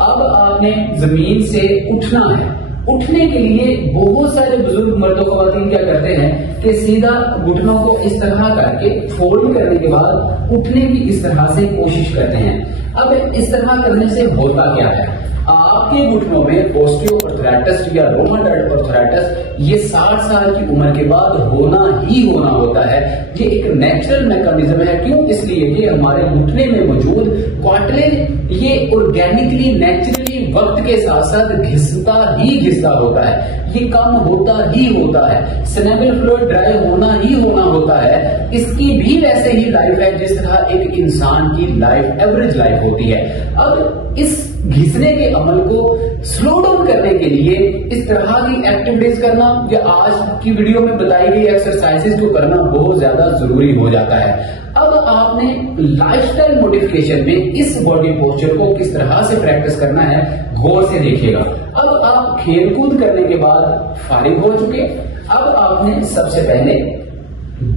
اب آپ نے زمین سے اٹھنا ہے. اٹھنے کے لیے بہت سارے بزرگ مرد و خواتین کیا کرتے ہیں کہ سیدھا گھٹنوں کو اس طرح کر کے فولڈ کرنے کے بعد اٹھنے کی اس طرح سے کوشش کرتے ہیں. اب اس طرح کرنے سے ہوتا کیا ہے؟ آپ کے گھٹنوں میں اوسٹیو آرتھرائٹس یا روماٹائڈ آرتھرائٹس یہ 60 سال کی عمر کے بعد ہونا ہی ہونا ہوتا ہے. یہ ایک نیچرل میکانزم ہے. کیوں؟ اس لیے کہ ہمارے گھٹنے میں موجود کارٹلیج یہ آرگینکلی نیچرلی وقت کے ساتھ ساتھ گھستا ہوتا ہے. یہ کم ہوتا ہی ہوتا ہے. سنیبل فلوئڈ ڈرائی ہونا ہی ہونا ہوتا ہے. اس کی بھی ویسے ہی لائف ہے جس طرح ایک انسان کی لائف ایوریج لائف ہوتی ہے. اب اس گھسنے کے عمل کو سلو ڈاؤن کرنے کے لیے اس طرح کی ایکٹیویٹیز کرنا یا آج کی ویڈیو میں بتائی گئی ایکسرسائزز کو کرنا بہت زیادہ ضروری ہو جاتا ہے. اب آپ نے لائف سٹائل موڈیفکیشن میں اس باڈی پوسچر کو کس طرح سے پریکٹس کرنا ہے غور سے دیکھیے گا. اب آپ کھیل کود کرنے کے بعد فارغ ہو چکے. اب آپ نے سب سے پہلے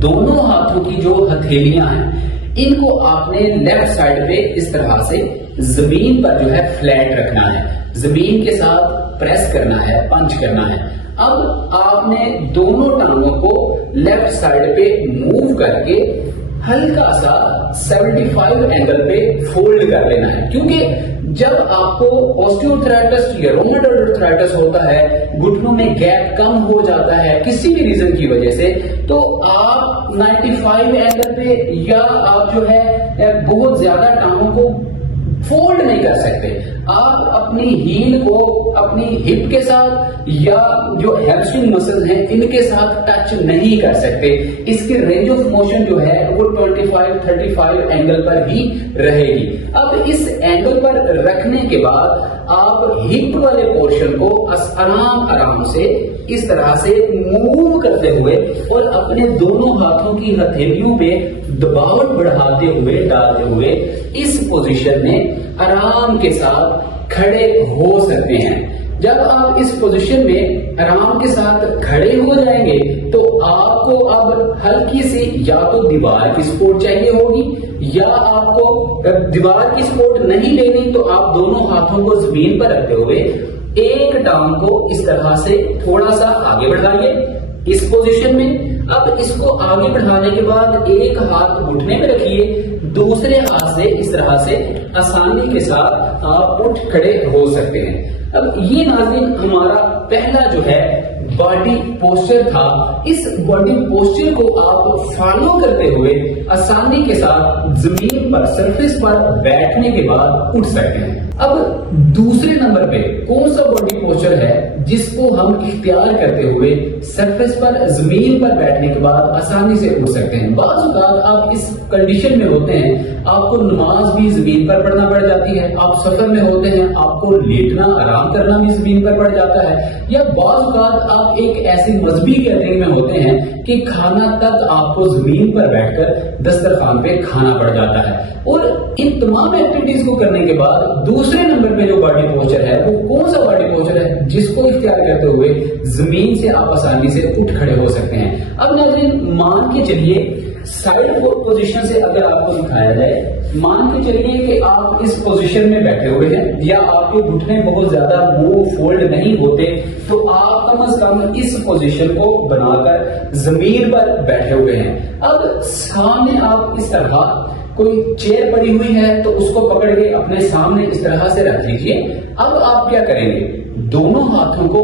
دونوں ہاتھوں کی جو ہتھیلیاں ہیں ان کو آپ نے لیفٹ سائڈ پہ اس طرح سے زمین پر جو ہے فلیٹ رکھنا ہے. زمین کے ساتھ پریس کرنا ہے، پنچ کرنا ہے. اب آپ نے دونوں ٹانگوں کو لیفٹ سائڈ پہ موو کر کے ہلکا سا 75 اینگل پہ فولڈ کر لینا ہے. کیونکہ جب آپ کو اوسٹیوآرتھرائٹس یا روماٹائڈ آرتھرائٹس ہوتا ہے، گھٹنوں میں گیپ کم ہو جاتا ہے کسی بھی ریزن کی وجہ سے، تو آپ 95 اینگل پہ یا آپ جو ہے بہت زیادہ ٹانگوں کو فولڈ نہیں کر سکتے. آپ اپنی ہیل کو اپنی ہپ کے ساتھ یا جو ہیمسٹرنگ مسلز ہیں ان کے ساتھ ٹچ نہیں کر سکتے. اس کی رینج آف موشن جو ہے وہ 25-35 اینگل پر ہی رہے گی. اب اس اینگل پر رکھنے کے بعد آپ ہپ والے پورشن کو آرام سے اس طرح سے موو کرتے ہوئے اور اپنے دونوں ہاتھوں کی ہتھیلیوں پہ دباؤ بڑھاتے ہوئے ڈالتے ہوئے اس پوزیشن میں آرام کے ساتھ کھڑے ہو سکتے ہیں. جب آپ اس پوزیشن میں آرام کے ساتھ کھڑے ہو جائیں گے تو آپ کو اب ہلکی سی یا تو دیوار کی سپورٹ چاہیے ہوگی یا آپ کو دیوار کی سپورٹ نہیں لینی تو آپ دونوں ہاتھوں کو زمین پر رکھتے ہوئے ایک ٹانگ کو اس طرح سے تھوڑا سا آگے بڑھائیے اس پوزیشن میں. اب اس کو آگے بڑھانے کے بعد ایک ہاتھ گھٹنے پہ رکھیے، دوسرے ہاتھ سے اس طرح سے آسانی کے ساتھ آپ اٹھ کھڑے ہو سکتے ہیں. اب یہ ناظرین ہمارا پہلا جو ہے باڈی پوسچر تھا. اس باڈی پوسچر کو آپ فالو کرتے ہوئے آسانی کے ساتھ زمین پر سرفیس پر بیٹھنے کے بعد اٹھ سکتے ہیں. اب دوسرے نمبر پہ کون سا باڈی پوسچر ہے جس کو ہم اختیار کرتے ہوئے سرفیس پر زمین پر بیٹھنے کے بعد آسانی سے اٹھ سکتے ہیں؟ بعض اوقات آپ اس کنڈیشن میں ہوتے ہیں، آپ کو نماز بھی زمین پر پڑھنا پڑ جاتی ہے، آپ سفر میں ہوتے ہیں، آپ کو لیٹنا آرام کرنا بھی زمین پر پڑ جاتا ہے، یا بعض اوقات آپ ایک ایسی مذہبی گیدرنگ میں ہوتے ہیں کہ کھانا تک آپ کو زمین پر بیٹھ کر دسترخوان پہ کھانا پڑ جاتا ہے. اور ان تمام ایکٹیویٹیز کو کرنے کے بعد دوسرے نمبر پہ جو باڈی پوسچر ہے وہ کون سا باڈی پوسچر ہے جس کو اختیار کرتے ہوئے زمین سے آپ آسانی سے اٹھ کھڑے ہو سکتے ہیں. اب ناظرین مان کے چلیے سائڈ پوزیشن سے اگر آپ کو دکھایا جائے، مان کے چلیے کہ آپ اس پوزیشن میں بیٹھے ہوئے ہیں یا آپ کے گھٹنے بہت زیادہ موو فولڈ نہیں ہوتے تو آپ کم از کم اس پوزیشن کو بنا کر زمین پر بیٹھے ہوئے ہیں. اب سامنے آپ اس طرح کوئی چیئر پڑی ہوئی ہے تو اس کو پکڑ کے اپنے سامنے اس طرح سے رکھ لیجئے. اب آپ کیا کریں گے؟ دونوں ہاتھوں کو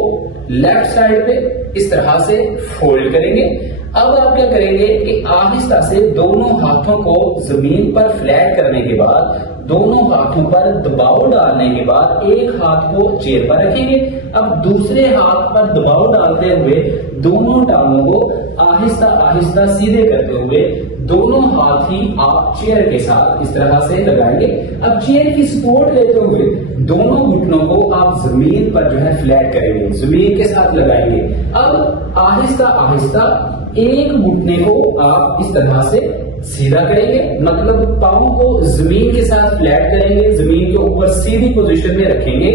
لیفٹ سائڈ پہ اس طرح سے فولڈ کریں گے. اب آپ کیا کریں گے کہ آہستہ سے دونوں ہاتھوں کو زمین پر فلیٹ کرنے کے بعد دونوں ہاتھوں پر دباؤ ڈالنے کے بعد ایک ہاتھ کو چیئر پر رکھیں گے. اب دوسرے ہاتھ پر دباؤ ڈالتے ہوئے دونوں ٹانگوں کو آہستہ آہستہ سیدھے کرتے ہوئے دونوں ہاتھ ہی آپ چیئر کے ساتھ اس طرح سے لگائیں گے. اب چیئر کی سپورٹ لیتے ہوئے دونوں گھٹنوں کو آپ زمین پر جو ہے فلیٹ کریں گے، زمین کے ساتھ لگائیں گے. اب آہستہ آہستہ ایک گھٹنے کو آپ اس طرح سے سیدھا کریں گے، مطلب پاؤں کو زمین کے ساتھ فلیٹ کریں گے، زمین کے اوپر سیدھی پوزیشن میں رکھیں گے.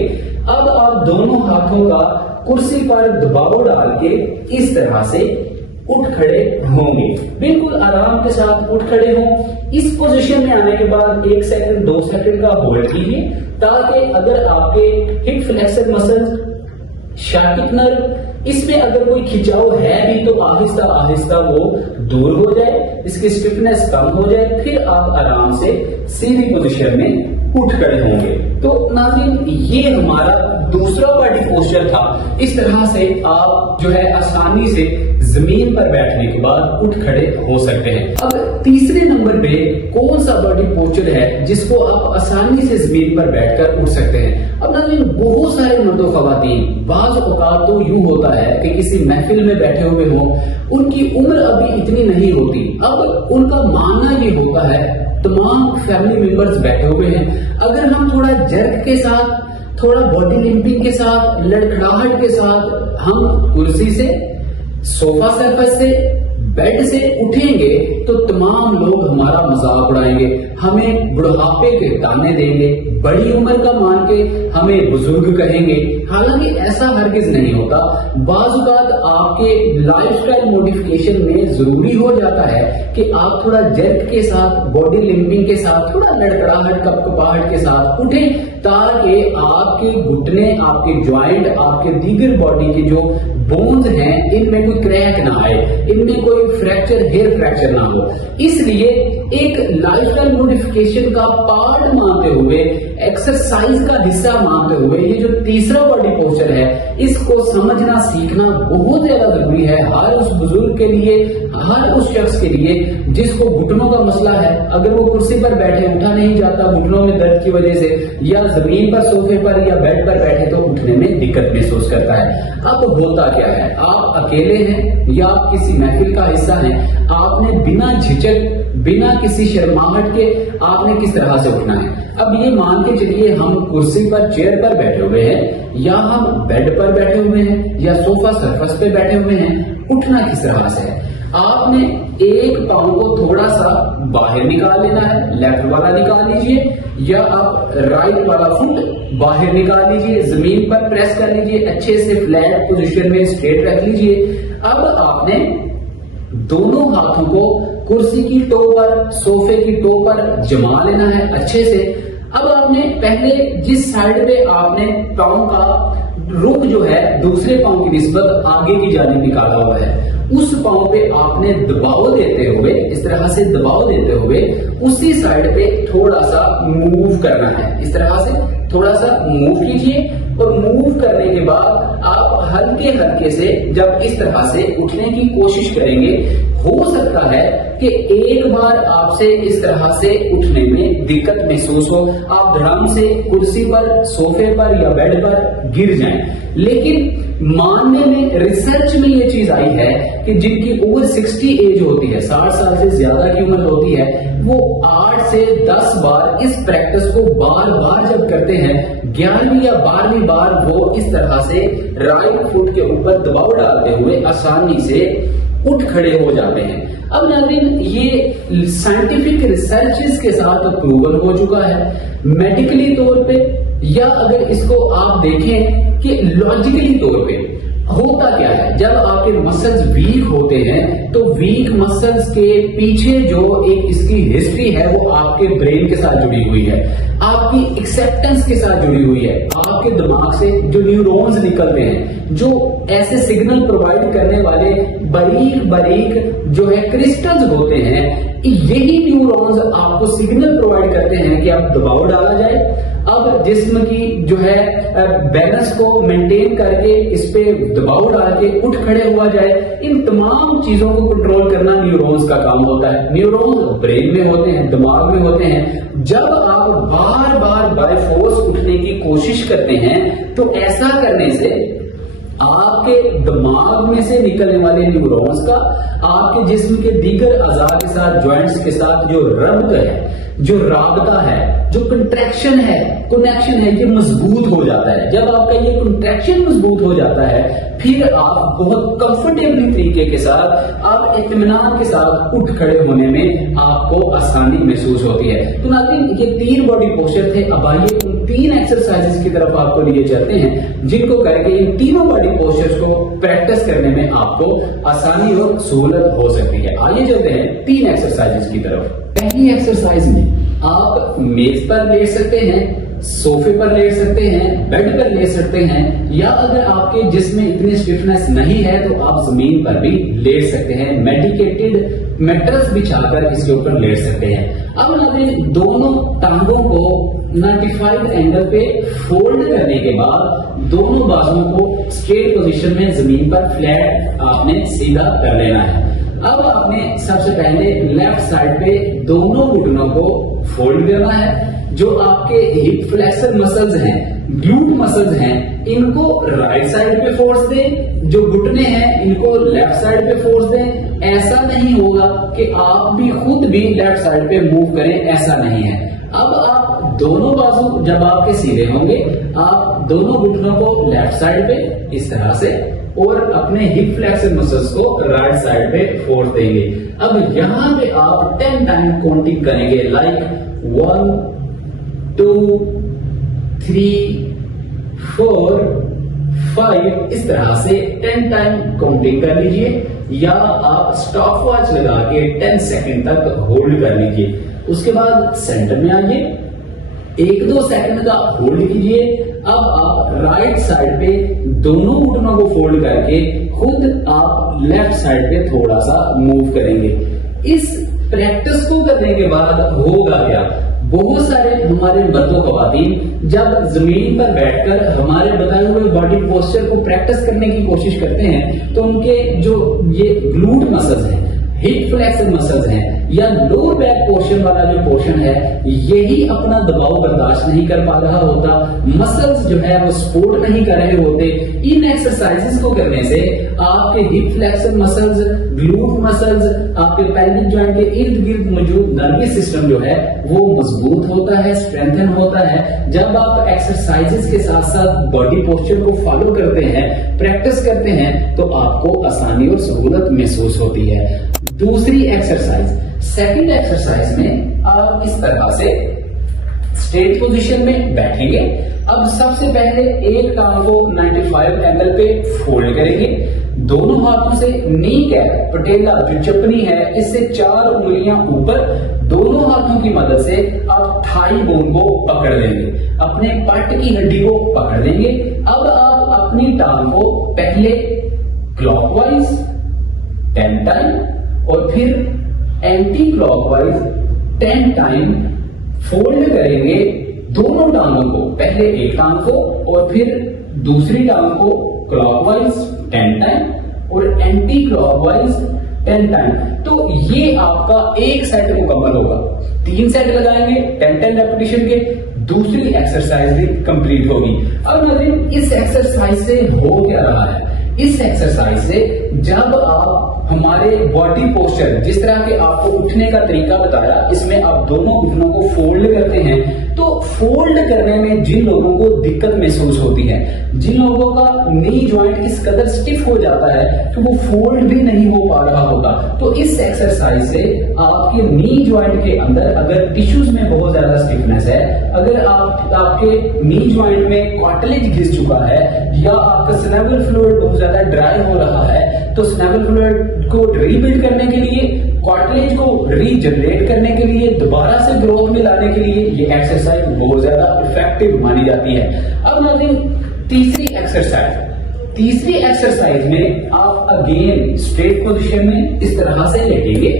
اب آپ دونوں ہاتھوں کا کرسی پر دباؤ ڈال کے اس طرح سے اٹھ کھڑے ہوں گے. بالکل آرام کے ساتھ اٹھ کھڑے ہوں. اس پوزیشن میں آنے کے بعد 1 سیکنڈ 2 سیکنڈ کا ہولڈ کیجیے تاکہ اگر آپ کے ہپ فلیکسر مسلز، شاٹک نرو، اس میں اگر کوئی کھچاؤ ہے بھی تو آہستہ آہستہ وہ دور ہو جائے، اس کی اسٹفنس کم ہو جائے، پھر آپ آرام سے سیدھی پوزیشن میں اٹھ کھڑے ہوں گے. تو ناظرین یہ ہمارا دوسرا باڈی پوسچر تھا. اس طرح سے آپ جو ہے آسانی سے زمین پر بیٹھنے کے بعد اٹھ کھڑے ہو سکتے ہیں. اب تیسرے نمبر پہ کون سا باڈی پوسچر ہے جس کو آپ آسانی سے زمین پر بیٹھ کر اٹھ سکتے ہیں؟ اب ناظرین بہت سارے مرد و خواتین بعض اوقات تو یوں ہوتا ہے کہ کسی محفل میں بیٹھے ہوئے ہوں، ان کی عمر ابھی اتنی نہیں ہوتی، اب ان کا ماننا یہ ہوتا ہے تمام فیملی ممبرز بیٹھے ہوئے ہیں، اگر ہم تھوڑا جرک کے ساتھ، تھوڑا باڈی لمپنگ کے ساتھ، لڑکھڑاہٹ کے ساتھ ہم کرسی سے، صوفہ سرفس سے، بیڈ سے اٹھیں گے تو تمام لوگ ہمارا مذاق اڑائیں گے، ہمیں بڑھاپے کے تانے دیں گے، بڑی عمر کا مان کے ہمیں بزرگ کہیں گے. حالانکہ ایسا ہرگز نہیں ہوتا. بعض اوقات آپ کے لائف سٹائل موڈیفکیشن میں ضروری ہو جاتا ہے کہ آپ تھوڑا جرک کے ساتھ، باڈی لمپنگ کے ساتھ، تھوڑا لڑکڑاہٹ کپکپاہٹ کے ساتھ اٹھیں تاکہ آپ کے گھٹنے، آپ کے جوائنٹ، آپ کے دیگر باڈی کے جو بونز ہیں ان میں کوئی کریک نہ آئے، ان میں کوئی فریکچر، ہیئر فریکچر نہ ہو. اس لیے ایک لائف سٹائل موڈیفکیشن کا پارٹ مانتے ہوئے، ایکسرسائز کا حصہ مانتے ہوئے یہ جو تیسرا باڈی پوسچر ہے اس کو سمجھنا سیکھنا بہت زیادہ ضروری ہے ہر اس بزرگ کے لیے، ہر اس شخص کے لیے جس کو گھٹنوں کا مسئلہ ہے. اگر وہ کرسی پر بیٹھے اٹھا نہیں جاتا گھٹنوں میں درد کی وجہ سے، یا زمین پر، صوفے پر یا بیڈ پر بیٹھے تو اٹھنے میں دقت محسوس کرتا ہے. اب ہوتا کیا ہے، آپ اکیلے ہیں یا آپ کسی محفل کا حصہ ہیں، آپ نے بنا جھجک، بنا کسی شرماہٹ کے آپ نے کس طرح سے اٹھنا ہے. اب یہ مان کے چلیے ہم کرسی پر، چیئر پر بیٹھے ہوئے ہیں، یا ہم بیڈ پر بیٹھے ہوئے ہیں، یا صوفہ سرفس پہ بیٹھے ہوئے ہیں. اٹھنا کس طرح سے ہے؟ آپ نے ایک پاؤں کو تھوڑا سا باہر نکال لینا ہے، لیفٹ والا نکال لیجئے، یا آپ رائٹ والا فٹ باہر نکال لیجئے، زمین پر پریس کر لیجئے، اچھے سے فلیٹ پوزیشن میں اسٹریٹ رکھ لیجئے. اب آپ نے دونوں ہاتھوں کو کرسی کی ٹو پر، صوفے کی ٹو پر جما لینا ہے اچھے سے. اب آپ نے پہلے جس سائڈ پہ آپ نے پاؤں کا رخ جو ہے دوسرے پاؤں کی نسبت آگے کی جانب نکالا ہوا ہے، اس پاؤں پہ آپ نے دباؤ دیتے ہوئے، اس طرح سے دباؤ دیتے ہوئے اسی سائڈ پہ تھوڑا سا موو کرنا ہے. اس طرح سے تھوڑا سا موو کیجئے، اور موو کرنے کے بعد آپ ہلکے ہلکے سے جب اس طرح سے اٹھنے کی کوشش کریں گے، ہو سکتا ہے کہ ایک بار آپ سے اس طرح سے اٹھنے میں دقت محسوس ہو، آپ دھڑام سے کرسی پر، صوفے پر یا بیڈ پر گر جائیں. لیکن ماننے میں، ریسرچ میں یہ چیز آئی ہے کہ جن کی اوور 60 ایج ہوتی ہے، 60 سال سے زیادہ کی عمر ہوتی ہے، وہ 8 سے 10 بار اس پریکٹس کو بار بار جب کرتے ہیں، 11ویں یا 12ویں بار وہ اس طرح سے رائٹ فٹ کے اوپر دباؤ ڈالتے ہوئے آسانی سے اٹھ کھڑے ہو جاتے ہیں. اب ناظرین یہ سائنٹیفک ریسرچز کے ساتھ پروون ہو چکا ہے، میڈیکلی طور پہ، یا اگر اس کو آپ دیکھیں کہ لاجیکلی طور پہ ہوتا کیا ہے. جب آپ کے مسلز ویک ہوتے ہیں تو ویک مسلز کے پیچھے جو ایک اس کی ہسٹری ہے وہ آپ کے برین کے ساتھ جڑی ہوئی ہے، آپ کی ایکسپٹنس کے ساتھ جڑی ہوئی ہے. آپ کے دماغ سے جو نیورونز نکلتے ہیں، جو ایسے سگنل پرووائڈ کرنے والے باریک باریک جو ہے کرسٹلز ہوتے ہیں، یہی نیورونز آپ کو سگنل پرووائڈ کرتے ہیں کہ اب دباؤ ڈالا جائے، اب جسم کی جو ہے بیلنس کو مینٹین کر کے اس پہ دباؤ ڈال کے اٹھ کھڑے ہوا جائے. ان تمام چیزوں کو کنٹرول کرنا نیورونز کا کام ہوتا ہے. نیورونز برین میں ہوتے ہیں، دماغ میں ہوتے ہیں. جب آپ بار بار بائی فورس اٹھنے کی کوشش کرتے ہیں تو ایسا کرنے سے آپ کے دماغ میں سے نکلنے والے نیورونز کا آپ کے جسم کے دیگر اعضاء کے ساتھ، جوائنٹس کے ساتھ جو ربط ہے، جو رابطہ ہے، جو کنٹریکشن ہے، کنیکشن ہے، یہ مضبوط ہو جاتا ہے. جب آپ کا یہ کنٹریکشن مضبوط ہو جاتا ہے پھر آپ بہت کمفرٹیبلی طریقے کے ساتھ، آپ اطمینان کے ساتھ اٹھ کھڑے ہونے میں آپ کو آسانی محسوس ہوتی ہے. تو ناظرین یہ 3 باڈی پوسچر تھے. اب آئیے ان 3 ایکسرسائز کی طرف آپ کو لیے چلتے ہیں جن کو کر کے ان تینوں باڈی پوسچر کو پریکٹس کرنے میں آپ کو آسانی اور سہولت ہو سکتی ہے. آئیے چلتے ہیں 3 ایکسرسائز کی طرف. پہلی ایکسرسائز میں آپ میز پر لیٹ سکتے ہیں، صوفے پر لیٹ سکتے ہیں، بیڈ پر لیٹ سکتے ہیں، یا اگر آپ کے جسم میں اتنی اسٹفنس نہیں ہے تو آپ زمین پر بھی لیٹ سکتے ہیں. میڈیکیٹڈ میٹرس بچھا کر اس کے اوپر لیٹ سکتے ہیں. اب ناظرین دونوں ٹانگوں کو 95 اینگل پہ فولڈ کرنے کے بعد دونوں بازوؤں کو اسٹریٹ پوزیشن میں زمین پر فلیٹ آپ نے سیدھا کر لینا ہے. اب آپ نے سب سے پہلے لیفٹ سائڈ پہ دونوں گھٹنوں کو فولڈ کرنا ہے. جو آپ کے ہپ فلیکسر مسلز ہیں، گلوٹ مسلز ہیں، ان کو رائٹ سائڈ پہ فورس دیں. جو گھٹنے ہیں ان کو لیفٹ سائڈ پہ فورس دیں. ایسا نہیں ہوگا کہ آپ بھی خود بھی لیفٹ سائڈ پہ موو کریں، ایسا نہیں ہے. اب آپ دونوں بازو جب آپ کے سیدھے ہوں گے آپ دونوں گھٹنوں کو لیفٹ سائڈ پہ اس طرح سے اور اپنے ہپ فلیکسر مسلز کو رائٹ سائڈ پہ فورس دیں گے. اب یہاں پہ آپ 10 ٹائم کاؤنٹنگ کریں گے، لائک 1 2 3 4 5 اس طرح سے 10 ٹائم کاؤنٹنگ کر لیجئے، یا آپ سٹاپ واچ لگا کے 10 سیکنڈ تک ہولڈ کر لیجئے. اس کے بعد سینٹر میں آئیے، 1-2 سیکنڈ کا ہولڈ کیجئے. اب آپ رائٹ سائڈ پہ دونوں گھٹنوں کو فولڈ کر کے خود آپ لیفٹ سائڈ پہ تھوڑا سا موو کریں گے. اس پریکٹس کو کرنے کے بعد ہوگا کیا، بہت سارے ہمارے مردوں خواتین جب زمین پر بیٹھ کر ہمارے بتائے ہوئے باڈی پوسچر کو پریکٹس کرنے کی کوشش کرتے ہیں تو ان کے جو یہ گلوٹ مسلز ہیں، ہپ فلیکسر مسلز ہیں، یا لوور بیک پورشن والا جو پورشن ہے یہی اپنا دباؤ برداشت نہیں کر پا رہا ہوتا. مسلز جو ہے وہ سپورٹ نہیں کر رہے ہوتے. ان ایکسرسائزز کو کرنے سے آپ کے ہپ فلیکسر مسلز، گلوٹ مسلز، آپ کے پیلوک جوائنٹ کے ارد گرد موجود نروس سسٹم جو ہے وہ مضبوط ہوتا ہے، اسٹرینتھن ہوتا ہے. جب آپ ایکسرسائزز کے ساتھ ساتھ باڈی پوسچر کو فالو کرتے ہیں، پریکٹس کرتے ہیں تو آپ کو آسانی اور سہولت محسوس ہوتی ہے. دوسری ایکسرسائز، سیکنڈ ایکسرسائز میں آپ اس طرح سے اسٹریٹ پوزیشن میں بیٹھیں گے. اب سب سے پہلے ایک ٹانگ کو 95 اینگل پہ فولڈ کریں گے. دونوں ہاتھوں سے نی کیپ، پٹیلا جو چپنی ہے اس سے 4 انگلیاں اوپر، دونوں ہاتھوں کی مدد سے آپ تھائی بون کو پکڑ لیں گے، اپنے پٹ کی ہڈی کو پکڑ لیں گے. اب آپ اپنی ٹانگ کو پہلے کلاک وائز 10 ٹائم اور پھر anticlockwise 10 time fold کریں گے. دونوں ٹانگوں کو، پہلے ایک ٹانگ کو اور پھر دوسری ٹانگ کو کلاک وائز 10 ٹائم اور اینٹی کلاک وائز 10 ٹائم. تو یہ آپ کا ایک سیٹ مکمل ہوگا. 3 سیٹ لگائیں گے 10 ریپیٹیشن کے، دوسری ایکسرسائز بھی کمپلیٹ ہوگی. اب ناظرین اس ایکسرسائز سے ہو کیا رہا ہے، اس ایکسرسائز سے جب آپ ہمارے باڈی پوسچر جس طرح کے آپ کو اٹھنے کا طریقہ بتایا، اس میں آپ دونوں گھٹنوں کو فولڈ کرتے ہیں تو فولڈ کرنے میں جن لوگوں کو دقت محسوس ہوتی ہے، جن لوگوں کا نی جوائنٹ اس قدر سٹف ہو جاتا ہے تو وہ فولڈ بھی نہیں ہو پا رہا ہوگا، تو اس ایکسرسائز سے آپ کے نی جوائنٹ کے اندر اگر ٹیشوز میں بہت زیادہ سٹفنس ہے، اگر آپ کے نی جوائنٹ میں کارٹلیج گھس چکا ہے، یا آپ کا سنیول فلوئڈ بہت زیادہ ڈرائی ہو رہا ہے، تو سنیول فلوئڈ کو ری بلڈ کرنے کے لیے، کارٹلیج کو ری جنریٹ کرنے کے لیے، دوبارہ سے گروتھ میں لانے کے لیے یہ ایکسرسائز بہت زیادہ افیکٹو مانی جاتی ہے. اب ناظرین تیسری ایکسرسائز میں آپ اگین اسٹریٹ پوزیشن میں اس طرح سے لیٹیں گے.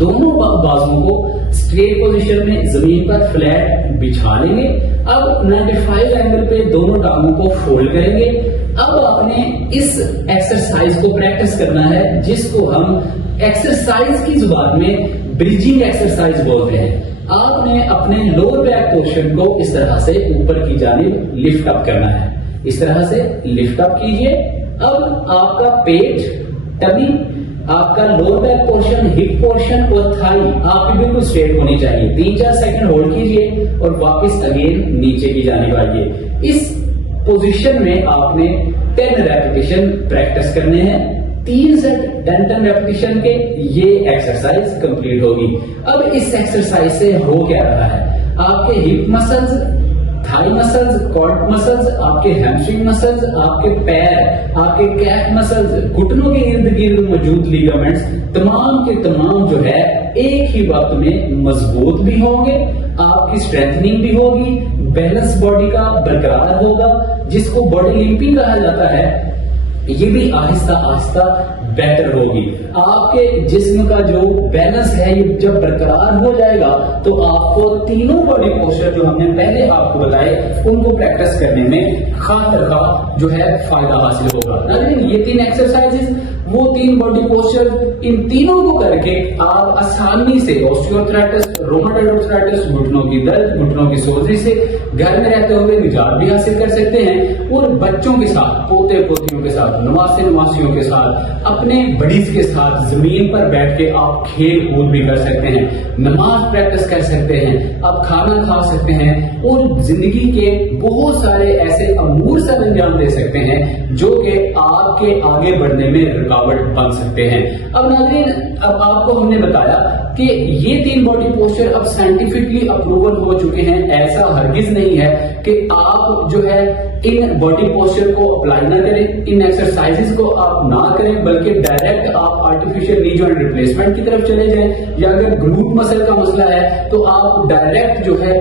دونوں بازوؤں کو اسٹریٹ پوزیشن میں زمین پر فلیٹ بچھا لیں گے. اب 95 اینگل پہ دونوں ٹانگوں کو فولڈ کریں گے. اب آپ نے اس ایکسرسائز کو پریکٹس کرنا ہے جس کو ہم ایکسرسائز کی زبان میں بریجنگ ایکسرسائز بولتے ہیں. آپ نے اپنے لوور بیک پورشن کو اس طرح سے اوپر کی جانب لفٹ اپ کرنا ہے. اس طرح سے لفٹ اپ کیجئے. اب آپ کا پیٹ، ٹمی آپ کا lower back portion, hip portion اور تھائی آپ کی بالکل اسٹریٹ ہونی چاہیے. 3-4 سیکنڈ ہولڈ کیجئے اور واپس اگین نیچے کی جانب آئیے. اس پوزیشن میں آپ نے 10 ریپیٹیشن پریکٹس کرنے ہیں. 3 سیٹ 10 ریپیٹیشن کے یہ ایکسرسائز کمپلیٹ ہوگی. اب اس ایکسرسائز سے ہو کیا رہا ہے، آپ کے hip muscles, thigh muscles, quad muscles, آپ کے ہیمسٹرنگ مسلز، آپ کے پیر، آپ کے کیف مسلز، گھٹنوں کے ارد گرد موجود لیگامنٹس تمام کے تمام جو ہے ایک ہی وقت میں مضبوط بھی ہوں گے. آپ کی اسٹرینتھنگ بھی ہوگی، بیلنس باڈی کا برقرار ہوگا، جس کو باڈی لمپنگ کہا جاتا ہے. یہ بھی آہستہ آہستہ بہتر ہوگی. آپ کے جسم کا جو بیلنس ہے یہ جب برقرار ہو جائے گا تو آپ کو تینوں باڈی پوسچر جو ہم نے پہلے آپ کو بتائے ان کو پریکٹس کرنے میں خاطر خواہ جو ہے فائدہ حاصل ہوگا. یہ 3 ایکسرسائز، وہ 3 باڈی پوسچر، ان تینوں کو کر کے آپ آسانی سے اوسٹیوآرتھرائٹس، روماٹائڈ آرتھرائٹس، گھٹنوں کی درد، گھٹنوں کی سوزی سے گھر میں رہتے ہوئے نجات بھی حاصل کر سکتے ہیں. اور بچوں کے ساتھ، پوتے پوتیوں کے ساتھ، نواسے نواسیوں کے ساتھ، اپنے بڑیز کے ساتھ زمین پر بیٹھ کے آپ کھیل کود بھی کر سکتے ہیں، نماز پریکٹس کر سکتے ہیں، آپ کھانا کھا سکتے ہیں اور زندگی کے بہت سارے ایسے امور سر انجام دے سکتے ہیں جو کہ آپ کے آگے بڑھنے میں رکاوٹ بن سکتے ہیں. اب ناظرین، اب آپ کو ہم نے بتایا کہ یہ 3 باڈی پوسچر اب سائنٹیفکلی اپروول ہو چکے ہیں. ایسا ہرگز نہیں ہے کہ آپ جو ہے ان باڈی پوسچر کو اپلائی نہ کریں، ان ایکسرسائزز کو آپ نہ کریں، بلکہ ڈائریکٹ آپ آرٹیفیشل نی جوائنٹ ریپلیسمنٹ کی طرف چلے جائیں. یا اگر گلوٹ مسل کا مسئلہ ہے تو آپ ڈائریکٹ جو ہے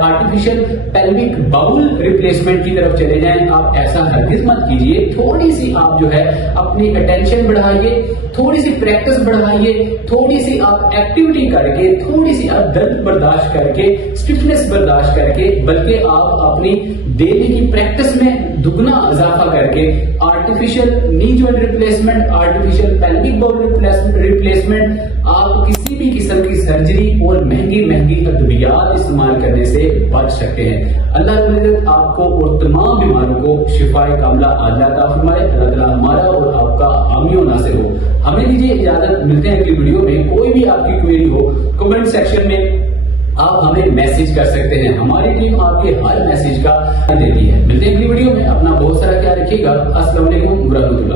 آرٹیفیشل پیلوک باؤل ریپلیسمنٹ کی طرف چلے جائیں. آپ ایسا ہرگز مت کیجیے. تھوڑی سی آپ جو ہے اپنی اٹینشن بڑھائیے، تھوڑی سی پریکٹس بڑھائیے، تھوڑی سی آپ ایکٹیویٹی کر کے، تھوڑی سی آپ درد برداشت کر کے، اسٹفنس برداشت کر کے، بلکہ آپ اپنی ڈیلی کی پریکٹس میں دگنا اضافہ کر کے artificial knee joint replacement, artificial pelvic bowl replacement, آپ کسی بھی قسم کی سرجری اور مہنگی مہنگی ادویات استعمال کرنے سے بچ سکتے ہیں. اللہ تعالیٰ آپ کو اور تمام بیماروں کو شفائے کاملہ عاجلہ عطا فرمائے. اللہ تعالیٰ ہمارا اور آپ کا حامی و ناصر ہو. ہمیں دیجیے اجازت، ملتے ہیں اگلی ویڈیو میں. کوئی بھی آپ کی کوئری ہو کمنٹ سیکشن میں آپ ہمیں میسج کر سکتے ہیں. ہماری ٹیم آپ کے ہر میسج کا دیتی ہے. ملتے ہیں اگلی ویڈیو میں. اپنا بہت سارا خیال رکھیے گا. السلام علیکم ورحمۃ اللہ.